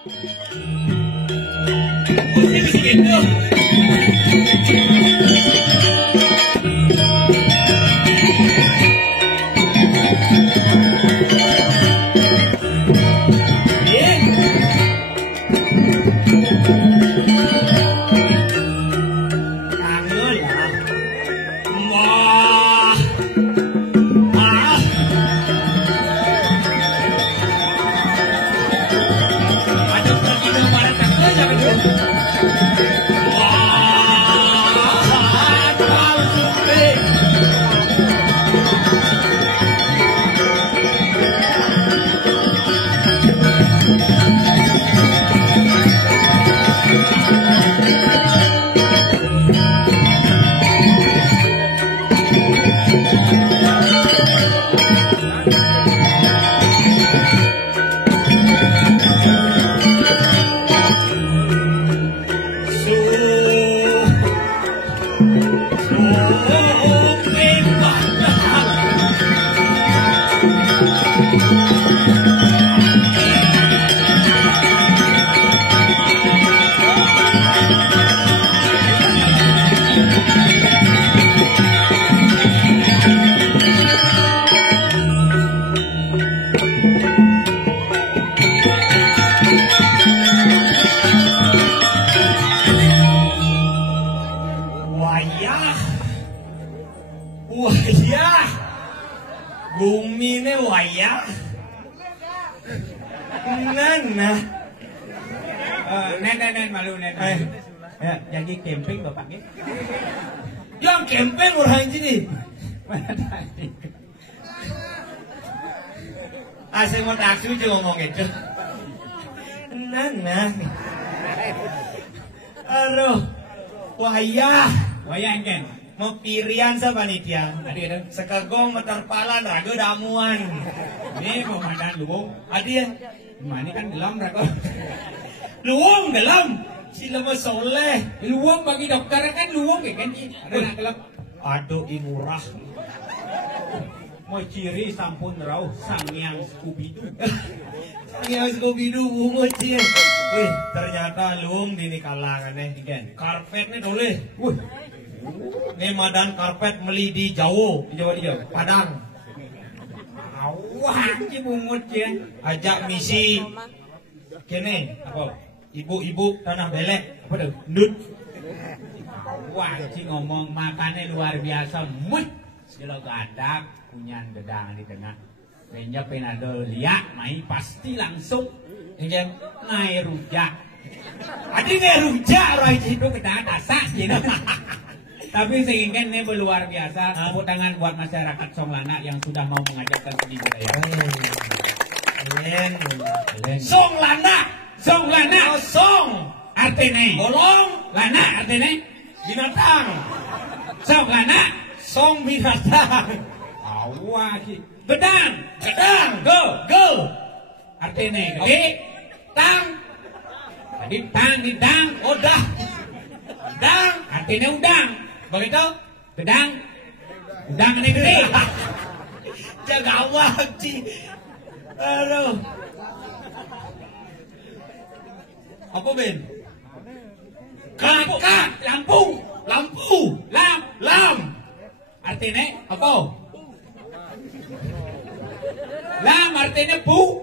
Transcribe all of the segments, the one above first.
Mesti gitu. Nen malu nen. Ya, yang di camping bapaknya. Yang camping orang sini. Asing mau taksu juga ngomong itu. Nana. Aduh. Wayah engken. Mau pirian sa panitia. Adi ada. Sekagong meterpalan raga damuan. Ini komandan luwung. Adi ya. Mana kan gelam raga. Luwung dalam. Sila mo soleh. Luwung bagi dokter kan luwung kan. Ada nak gelam. Aduh imurah. Mau ciri sampun rau sangyang Scooby-Doo. Sangyang Scooby-Doo bungut sih. Wih, ternyata luwung di kalangan karpet nih doleh. Wih. Nih madan karpet meli di Jawa. Di Jawa. Padang. Awang si bungut ya. Ajak misi. Kene Apa? ibu-ibu tanah belek. Apa tuh? Ndut. Wah, si ngomong makannya luar biasa. Mut. Sila gadak kunyan gedang di tengah. Penja penado liak, mai pasti langsung. Yang ngai rujak. Adi ngai rujak Roy itu kita dasak gitu. Tapi sehingga ini luar biasa. Tepuk tangan buat masyarakat Songlana yang sudah mau mengajarkan seni budaya. Songlana. Songlana. Oh, song. Artinya Bolong. lana artinya Binatang. Songlana. Song binatang. Awak gedang. Gedang. Go. Go. Artinya gede. Tang. Tadi tang di dang. Udah. Dang. Artinya udang. Begitu. Gedang. Udang ini gede. Jaga waktu. Aduh. Apa Ben? Kakak. Lampu. Lampu. Lam. Lam. Artinya apa? Lam artinya pu.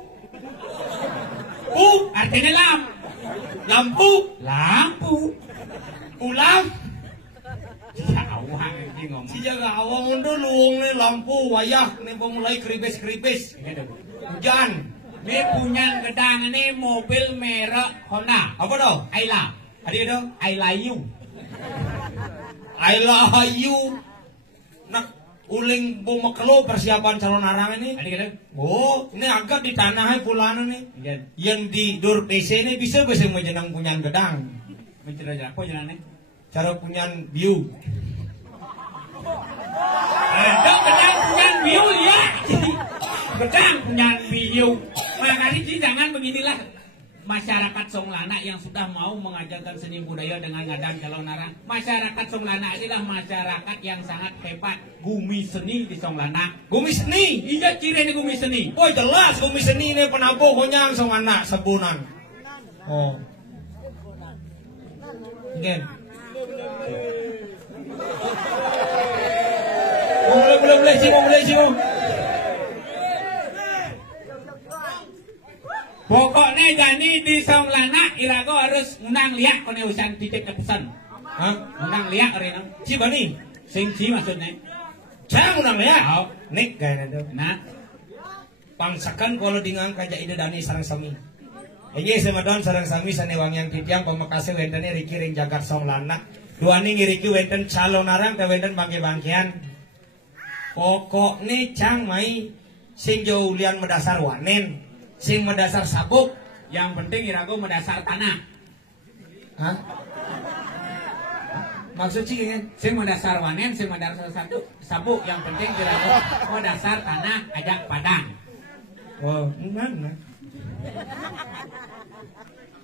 Pu. Artinya lam. Lampu. Lampu. Ulam. Awang ini ngomong. Si jaga awang mundur luung nih lampu wayah nih mulai keripis. Hujan. Ini punya gedang ini mobil merek Honda. Apa dong? Ayla. Ada dong? Ayla you. I love you. Nak uling bumaklo persiapan calon arang ini. Ada gitu? Oh, ini agak di tanah pulana nih. Iya. Yang di dur PC ini bisa menjenang punyan gedang. Mencari apa jalannya? Cara punyan view. Ada gedang punya view ya. Gedang punya view. Makanya sih jangan beginilah. Masyarakat Songlana yang sudah mau mengajarkan seni budaya dengan ngadang calon arang. Masyarakat Songlana adalah masyarakat yang sangat hebat. Gumi seni di Songlana. Gumi seni. Iya ciri ini gumi seni. Oh jelas gumi seni ini penabuh konyang sama anak sebunan. Oh. Gen. Boleh sih. Pokoknya Jani di Songlana Irago harus undang liak kone usan titik kepesan. Hah? Undang liak rena. Si bani? Sing si maksudnya. Jangan undang ya. Oh. Nek gaya itu. Nah, Pangsakan kalau dingang kaja ide dani sarang sami. Ini semadon sarang sami sanewang yang titiang pemakase wentene riki ring jagat Songlana. Duani ngiriki wenten calon narang ke wenten bangke-bangkean. Pokoknya cang mai sing jauh lian mendasar wanen, sing mendasar sabuk. yang penting Irago mendasar tanah. Hah? Maksud sih kan? Sing mendasar wanen, sing mendasar sabuk. Yang penting Irago mendasar tanah ajak padang. Wow, mana?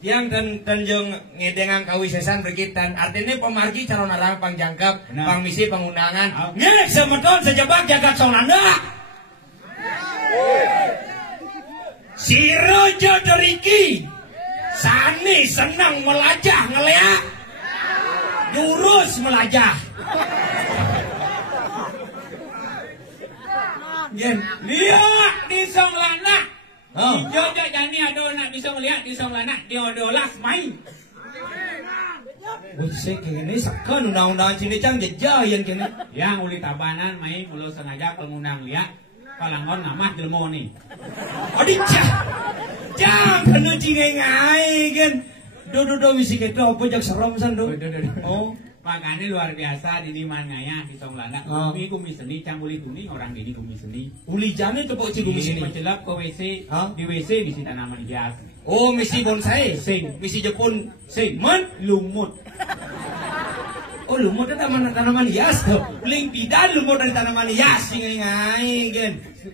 Yang dan jong ngedengang kawisesan begitan artinya pemargi calon narang pangjangkap Nah. pangmisi pengundangan Oh. ngek semeton sejabak jagat Songlana si Rojo Deriki sani senang melajah ngeleak jurus melajah Yen Lihat di Songlana. Oh. Jojo Jani ado nak bisa melihat di Songlana diodolas main. Usik ini sekan undang-undang sini cang jejayan kini. Yang uli tabanan main mulut sengaja pengundang lihat. Kalangon ngamah jelmo nih. Adik cang kena cingai ngai kan. Do misi keto apa jak seram san do. Oh. Makanya luar biasa di dimana di Songlana. Oh. Kumi seni cang uli kuning orang ini kumi seni. Uli jane tepuk cibu sini. Mencelap ke WC. Hah? Di WC di tanaman hias. Oh misi bonsai. Sing. Misi Jepun. Sing. Man. Lumut. Oh lumut itu tanaman hias tuh. Ling pidan lumut dari tanaman hias cingai ngai kan.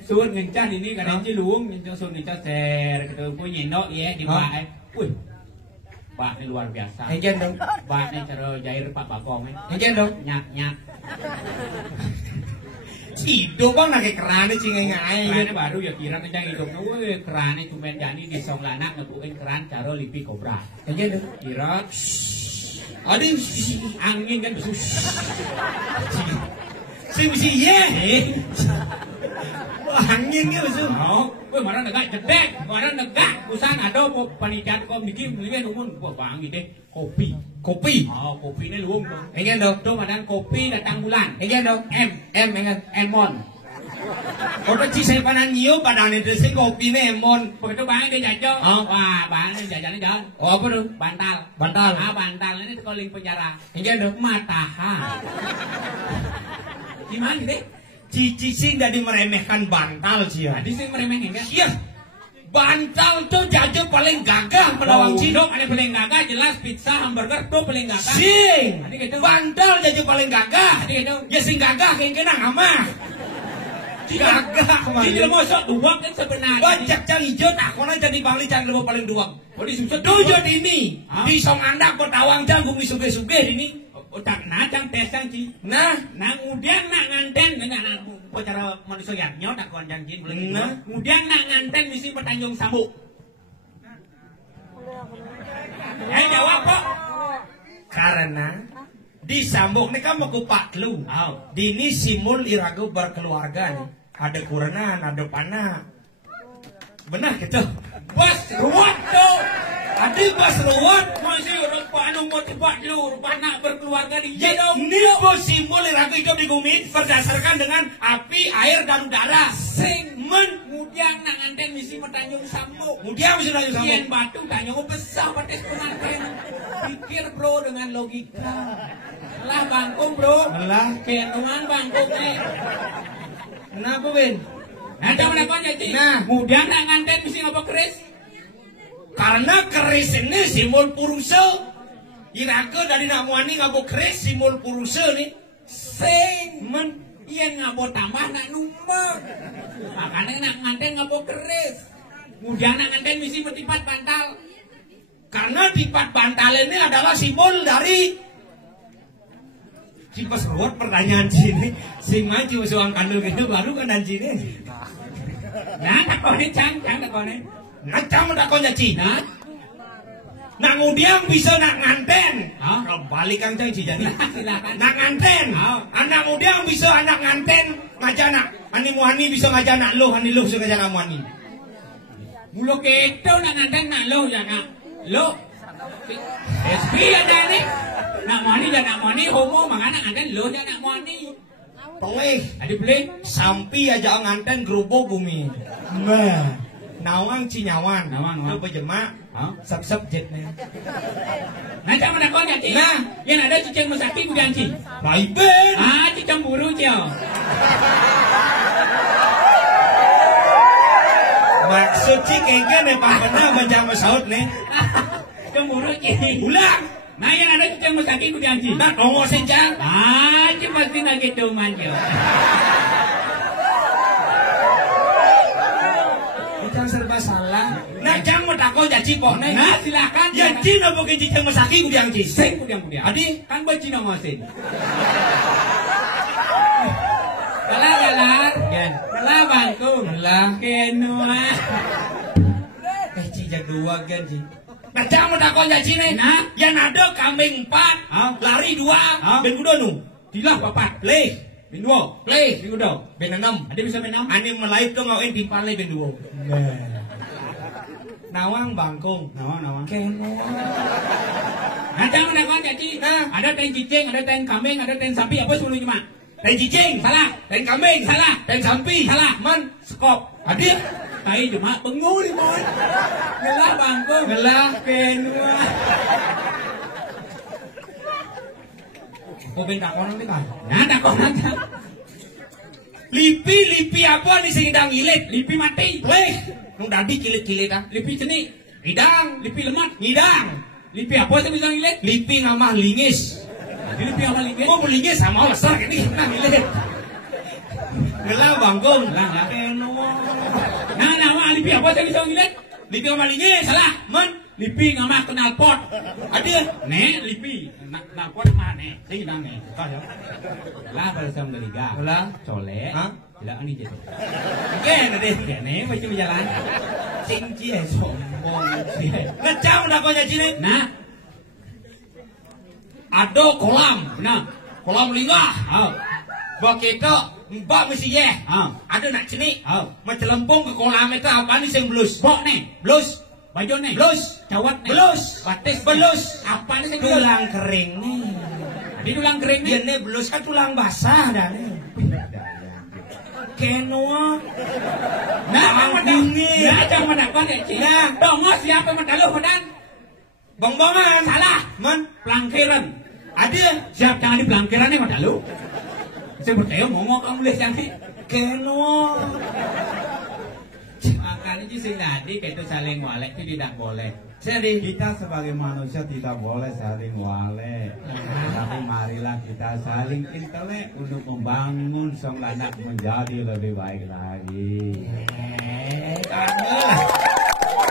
Suun ngencan ini kadang luung ngencang suun ngencan ser ketemu nyendok ya di Hah? bak. Wih. Bak ini luar biasa. Engken dong. Bak ini cara jair Pak Bagong ini. Engken dong. Nyak. Hidup bang nak kerane cingai ngai kan. Kerane baru ya kira kencang hidup. Wih kerane cuman Jani di Songlana ngebukin keran cara lipi kobra. Engken dong. Kira Aduh. angin kan besus. Si misi ye. Angin ke besul. Oh, wih mana negak jedek, mana negak. Usan ada panitia kom bikin belinya numun. Wah bang deh kopi. Kopi. Oh kopi ini luung. Engken dong. Tuh badan kopi datang bulan. Engken dong. M Engken. Emon. Orang cisai panan nyiu padan itu sih kopi nih emon. Begitu bang dia jajan. Oh. Wah bang dia jajannya jalan. Oh apa tuh? Bantal. Bantal. Ah bantal ini sekoling penjara. Engken dong. Matahan. Gimana deh? Cici sih dari meremehkan bantal sih ya. Tadi sih meremehin kan? Iya. Bantal tuh jajan paling gagah melawang Cina. Cino ada paling gagah jelas pizza hamburger tuh paling gagah. Sing. Tadi gitu. Bantal jajan paling gagah. Tadi gitu. Ya sing gagah kayak kena ama. Gagah Jadi kemana? mosok duang kan sebenarnya. Bajak cang hijau tak kona jadi bangli cang lebo paling duang. Oh disusut Tujuh ini Hah? di song andak petawang cang bumi suge-suge ini. Utak nacang tesang ci. Nah, Nah kemudian nak nganten dengan cara manusia yang nyot tak kon janjin boleh gitu. Nah. Kemudian nak nganten misi pertanjung sabuk. Jawab kok. karena disambung nih kan mau kupak lu. Oh. Dini simul irago berkeluarga nih. Ada kurenan, ada panah. Benar gitu. Bos ruwet tuh. Adik pas ruwet. Masih rupa anu mau tiba lu rupa nak berkeluarga di dong. Ini bos simbol irago hidup di bumi berdasarkan dengan api, air, dan udara. Sing kemudian nak nganten misi pertanjung sabuk. Kemudian bisa nanya sama. Kian batu tanya besar pates pengantin. Pikir bro dengan logika. Lah bangkung bro. Alah. Kian teman bangkung nih. Kenapa Ben? Nah coba nakon ya Ci. Nah. Kemudian nak nganten misi ngapa keris. Karena keris ini simbol purusa. Irago dari namuani ngabo keris simbol purusa nih. Sing Iyan ngabo tambah nak numpak. Makanya nak nganten ngabo keris. Kemudian nak nganten misi bertipat bantal. Karena tipat bantal ini adalah simbol dari si pas buat pertanyaan sini si maju suang kandung itu baru kan sini. Nah takone cang takone. Nah kamu tak kau nyaci. Nah Nak ngudiang bisa nak nganten. Hah? Balik kang cang jadi. Silakan. Nak nganten. Anak ngudiang bisa anak nganten ngajana. Ani muani bisa ngajana lu, ani lu bisa ngajana muani. Mulu keto nak nganten nak lo ya nak. Lo. SP ada nih. Nak mani ya nak mani homo mangana nganten lo ya nak mani. Pelih. Ada beli. Sampi aja nganten gerubuk bumi. Nah. Nawang Cinyawan. Nawang. Lu pejemak. Sep-sep jetnya. Nah, jangan ada konya, Ci. Nah, yang ada cicing mesaki bukan, Ci. Baiben. Cicing buru, Ci. Maksud Ci kengke nih Pak Benar baca masaud nih. Cemburu, Ci. Ulang. Nah, yang ada cicing mesaki bukan, Ci. Nah, tonggo senjang. Ci pasti nak gitu manjo. Jangan serba salah. Nah, jangan mau takut jadi pok nih. Nah, silakan. Ya Cina pakai cicing mesaki kudiang Ci. Sing kudiang. Adi kan buat Cina ngosin. Galah. Gen. Galah bangku. Galah. Kenua. Ci jagoan gen Ci. Nah, jangan mau takut jadi nih. Nah, yang ada kambing 4, lari 2, ben kuda nu. Dilah bapak. Play. Ben 2. Play. Ben udah. Ben 6. Ada bisa ben 6? Ani melayu tuh ngawin pimpale ben 2. Nawang bangkung. Nawang. Keno. Nah, jangan ada kan jadi. Nah, ada ten cicing, ada ten kambing, ada ten sapi. Apa sebelumnya mak? ten cicing. Salah. Ten kambing. Salah. Ten sapi. Salah. Man. Skop. Adik. Tai cuma pengu di mon. Gelah bangkung. Gelah. Kenua. Kau ben takon nanti kan? Nah, takon aja. Lipi apa nih sing idang ilit? Lipi mati. Weh, nung dadi kilit-kilit ah. Lipi ceni. Idang, Lipi lemat. ngidang. Lipi apa sih bisa ngilit? Lipi ngamah lingis. Lipi apa lingit? Mau lingis sama lesar ini nang ilit. Gelah bangkung. Gelah. Keno. Nah, nama lipi apa sih bisa ngilit? Lipi ngamah lingis. Salah. Man. Lipi ngamah kenal pot. Adik. Nek lipi nak pot mah nek. Sing nang nek. Kau ya. Lah bersam geliga. Gelah. Colek. Hah? Lah ani jadi. Oke, nanti. Kene macam jalan. Cingci sombong. Ngecam udah kau jadi nih. Nah, Ada kolam. nah. Kolam lingah. Bakita mbak mesti ye. Ada nak cenik. Mencelempung ke kolam itu apa nih sing blus? Bok nih. Blus. Baju nih. Blus. Cawat nih. Blus. Batis. Blus. Apa nih sing blus? Tulang kering nih. Di tulang kering nih. Dia nih blus kan tulang basah dah nih. Kenoa. Nah, Bungi. nah, jangan menakon ya, Cik. Nah. Dongo siapa mendaluh medan? Bong-bongan. Salah. Man. Pelangkiran. Ada. Siap jangan di pelangkiran nih mendaluh. Saya percaya ngomong kamu lihat yang ini. Kenoa. Makanya sih sing tadi itu saling walek itu tidak boleh. Jadi Kita sebagai manusia tidak boleh saling walek. Tapi marilah kita saling intelek untuk membangun Song Landak menjadi lebih baik lagi.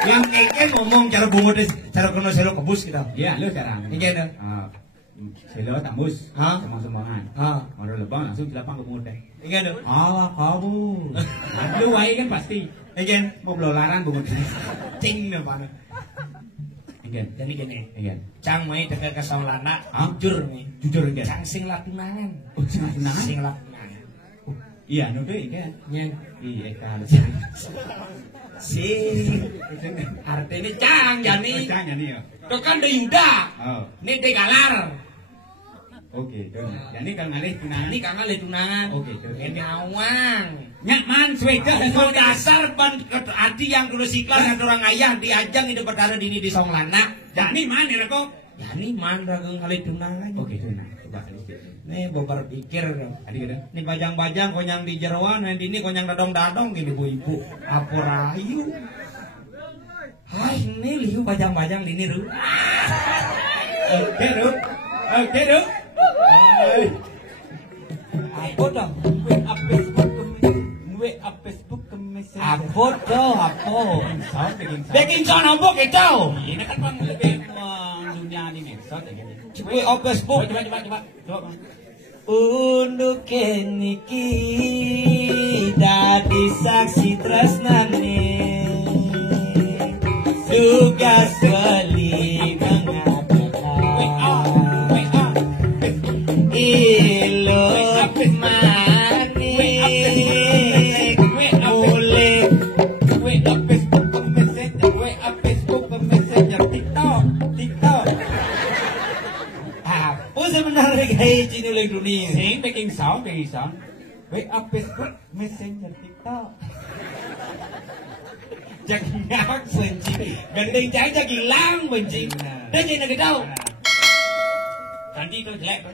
yang keke ngomong cara bungut cara kena selo kebus kita. Iya, lu sekarang. Iya, dah. Silo tambus, Hah? sembang-sembangan. Mau lebang langsung di lapang kebun deh. Iya dah. Allah kamu. Lu wae kan pasti. Iya. Mau belolaran bungut. Cing dah mana. Iya. Jadi gini. Iya. Cang main dekat ke Saulana, Hah? jujur nih. Jujur iya. Cang sing latunangan. Oh, senang-senangan. Sing latunangan. Iya, nude iya. Nyen. Iya kan. Sing. Artinya cang jani. Jangan nih ya. Itu kan di Yuda. Oh, Ini di Galar. oke. Jadi kalau ngalih tunangan. Ini kang kali tunangan. Oke, tuh. Ini awang. Nyaman suega Mau dasar ban arti yang kulo siklan dan orang ayah diajang itu perkara dini di Songlana. Jadi mana ya kok? Ya ini man ragung kali tunangan. Oke, tunang. Coba kali. Nih bobar pikir. Adik ada. Ini bajang-bajang konyang di jeroan, yang ini konyang dadong-dadong gini ibu-ibu. Apa rayu? Hai, ini liu bajang-bajang ini ru. Oke, Ru. Oke, Ru. Apa dong? Facebook ke Messenger. Apa tuh? Apa? Bikin Bikin sound apa kita? Ini kan bang lebih dunia di medsos ya. Cepet op Facebook. Coba. Untuk niki dadi saksi tresnane tugas kelima pisan. WA Facebook Messenger TikTok. Jangan benci. Gending cai jadi hilang benci. Dia jadi nak tahu. Tadi tu jelek.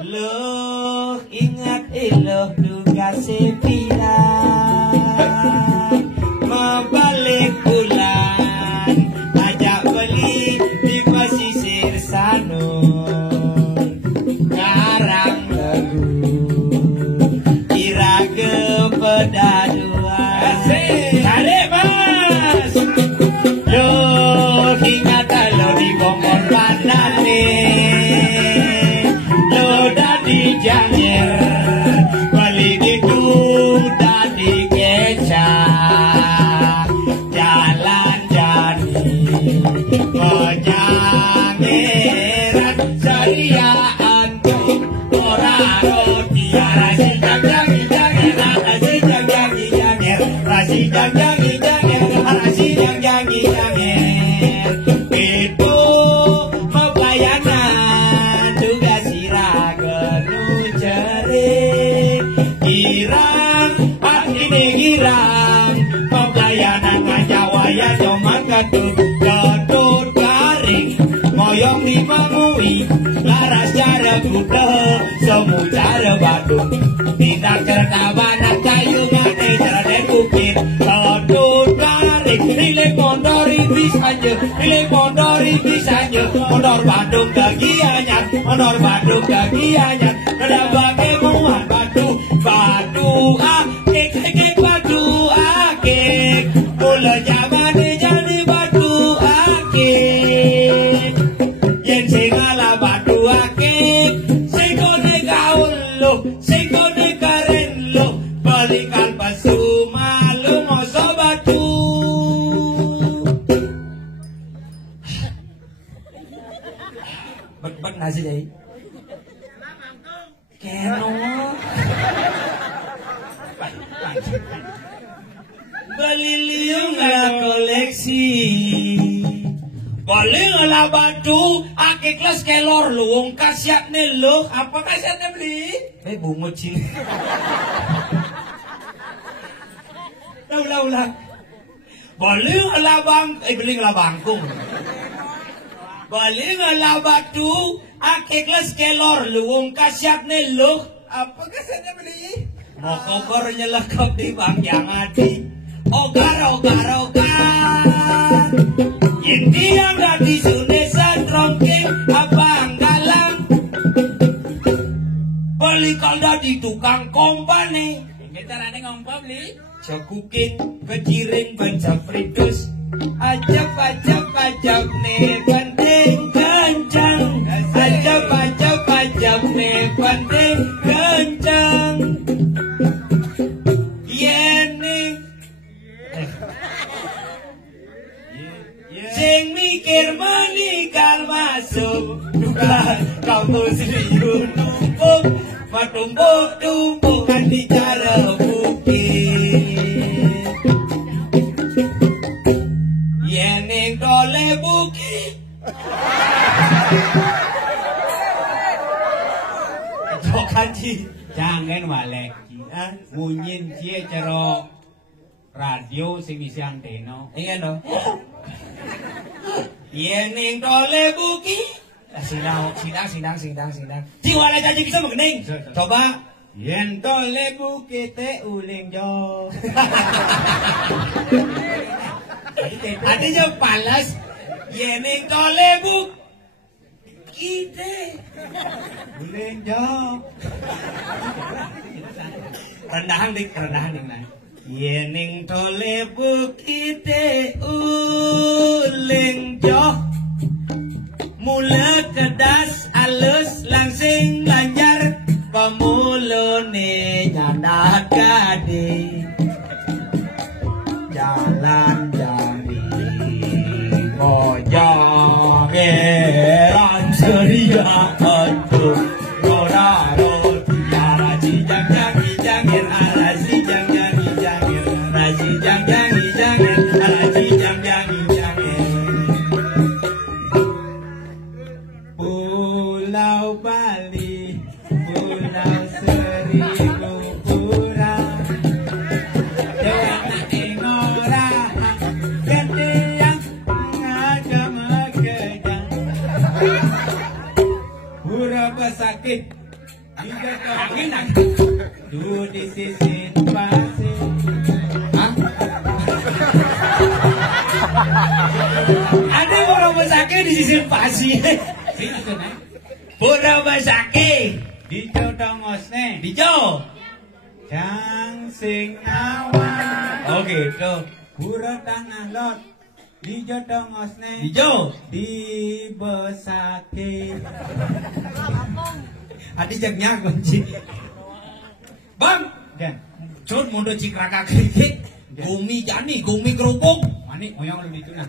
Loh ingat eloh duga sepilan membalik bulan ajak beli di pesisir sanun karang lagu kira kepedaduan tarik mas loh ingat eloh di Bogor Bandane Janger beli di duda di keca jalan jadi penyangeran seriaan orang roti rasi jangi janger rasi jangi janger rasi jangi janger rasi jangi janger itu pelayanan juga siraga girang, ini girang, pelayanan ngajawaya cuman ketut garing, moyong dimamui, laras cara gudeg, semu cara batu, tidak kertabanan kayu mati cara dekupin, ketut garing, pilih pondori bisanya, pilih pondori bisanya, pondor Bandung kegiannya, pondor Bandung kegiannya, kedabagai muat batu akik batu akik kula jamane jadi batu akik yen sing ala batu akik sing kone gaul lo sing kone karen lo balikan pasu malu moso batu bet nasi deh keno beli liung lah koleksi beli lah batu akik kelas kelor luung kasiatnya lo apa kasiatnya beli bungut sini ulah beli lah beli lah bangkung beli lah batu akik kelas kelor luung kasiatnya lo apa kasiatnya beli mau kokor nyelekap di bang yang adi ogar ini yang di sundesan rongking abang galang beli kalda di tukang kompani kita rane ngompo beli cekukin kejiring pencapritus ajab nih penting kencang ajab nih penting kencang sing mikir menikah masuk duka kamu serius tumpuk kan bicara bukit yeneng dole bukit jokanji jangan walek munyin cie cero radio sing isi antena iya no yeneng dole buki sidang jiwa lah janji bisa mengening coba yen dole buki te uling jo adanya palas yeneng dole buki te uling jo rendahan dik nah yeneng dole buki te uling jo mula kedas alus langsing lanjar pemulone nyandak gade jalan jari mojang eran seria antum roraro araji jang jangir araji jang jangir araji jang jangir araji jang jangir Pulau Bali, Pulau disisin pasir. Hah? Ada orang besake di sisi pasir. Sing atuh nih. Orang besake Dijo dongosne. dijo. Jang sing awan. Oh gitu. Pura tanah lot. Dijo dongosne. Dijo. Dibesake. Adi jagnya kunci. Bang, Dan cun mundur cikraka kritik. Gumi jani, gumi kerupuk. manik oyong lu itu nah.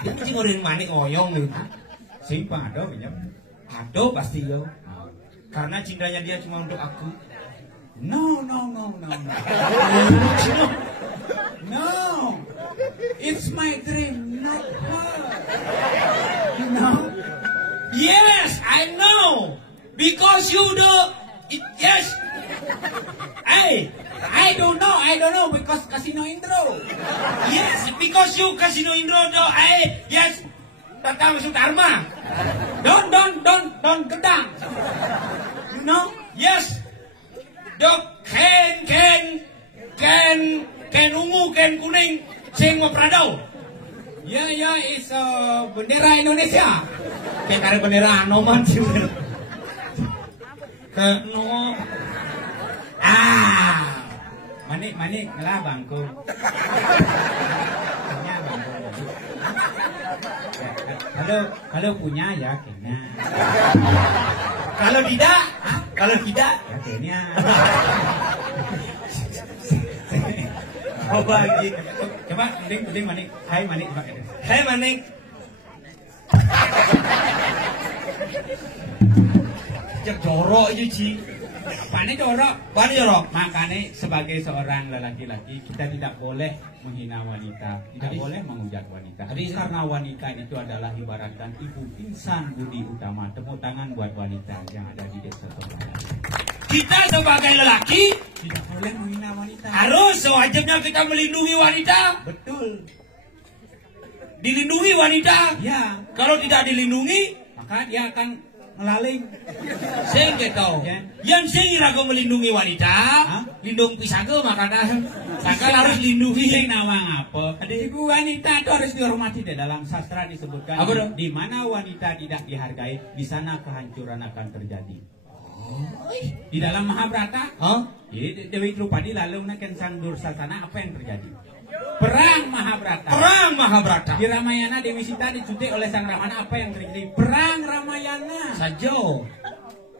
Itu sih ngorin manik oyong gitu. Sing pangado pinjam. Aduh pasti yo. Karena cintanya dia cuma untuk aku. No. No. It's my dream, not her. You know? Yes, I know. Because you do it, yes. Hey, I don't know because Casino Intro. yes, because you Casino Indro do. Hey, yes. Tatang Sutarma. Don't gedang. You know? Yes. Dok Ken ungu, Ken kuning, sing mau Prado. Ya, it's bendera Indonesia. Kayak kare bendera Anoman sih. Ke no. Manik ngelah bangku. Punya bangku. Ya, kalau punya ya kena. Kalau tidak, Ya kena. oh bagi. Coba penting Manik. Hai Manik. Hei Manik. Cek jorok itu Ci. Pane jorok. Apaan jorok? Makanya sebagai seorang lelaki-laki kita tidak boleh menghina wanita, tidak Adis. boleh menghujat wanita. Adis. Karena wanita itu adalah ibaratkan ibu insan budi utama. Tepuk tangan buat wanita yang ada di desa Tombala. Kita sebagai lelaki Tidak boleh menghina wanita. harus sewajibnya kita melindungi wanita. Betul. Dilindungi wanita. Ya, Kalau tidak dilindungi, maka dia akan ngelaling. sing gitu. Ya. Yang sing irago melindungi wanita, Hah? lindung pisago makanya sakal harus lindungi. Sing nawang apa? Ibu wanita itu harus dihormati. Di dalam sastra disebutkan Apa dong? di mana wanita tidak dihargai, di sana kehancuran akan terjadi. Di dalam Mahabharata, Hah? jadi Dewi Drupadi lalu menekan sang Dursasana, apa yang terjadi? Perang Mahabharata. Perang Mahabharata. Di Ramayana Dewi Sita diculik oleh sang Ravana, apa yang terjadi? Perang Ramayana. Sajo.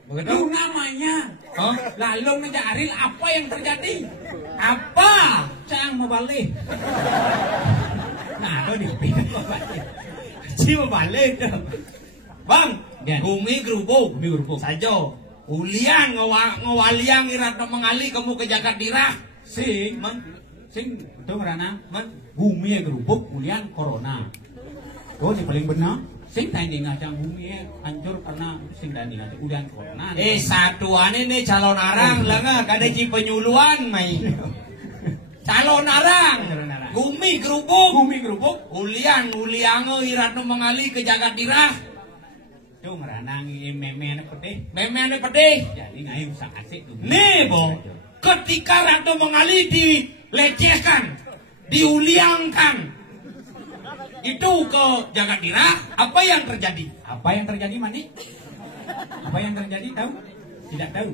Begitu? Itu namanya. Hah? Lalu menjaril apa yang terjadi? Apa? Cang membalik. Nah, itu dipindah membalik. Si balik dong. Bang, Ya. bumi gerubuk. Bumi gerubuk. Sajo. Ulian ngawaliang irat mengali kamu ke jagat dirah. Sing, itu merana, bumi yang gerubuk, kemudian corona. Oh, ini paling benar. Sing tanding ngajang bumi hancur karena sing tanding ngajang udan corona. Satuan ini calon arang lah nggak kada ci penyuluan mai. Calon arang. Calon arang. Bumi gerubuk. Bumi gerubuk, Ulian irat mengali ke jagat dirah. itu merana meme pedih. Memene pedih. Jadi ngai usah asik tuh. Nih, Bo. Ketika Ratu Mengali dilecehkan, diuliangkan, itu ke jagat dirah, apa yang terjadi? Apa yang terjadi, Mani? Apa yang terjadi tahu? Tidak tahu.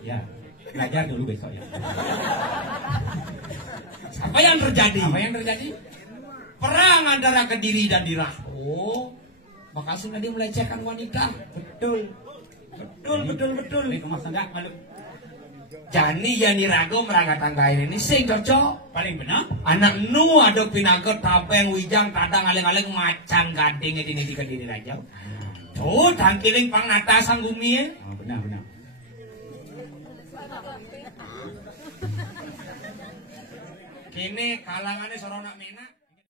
Ya, belajar dulu besok ya. Apa yang terjadi? Apa yang terjadi? Perang antara Kediri dan Dirah. Oh, maka sudah dia melecehkan wanita. Betul. Betul. Ini kemas enggak malu. Jani Yani Rago meraga tangga ini sing cocok. Paling benar. Anak nu ada pinaget tapeng wijang kadang aleng-aleng macan gading ini di Kediri Raja. Oh, tangkiling pang atas bumi ya. Oh, benar. Kini kalangannya sorona mena.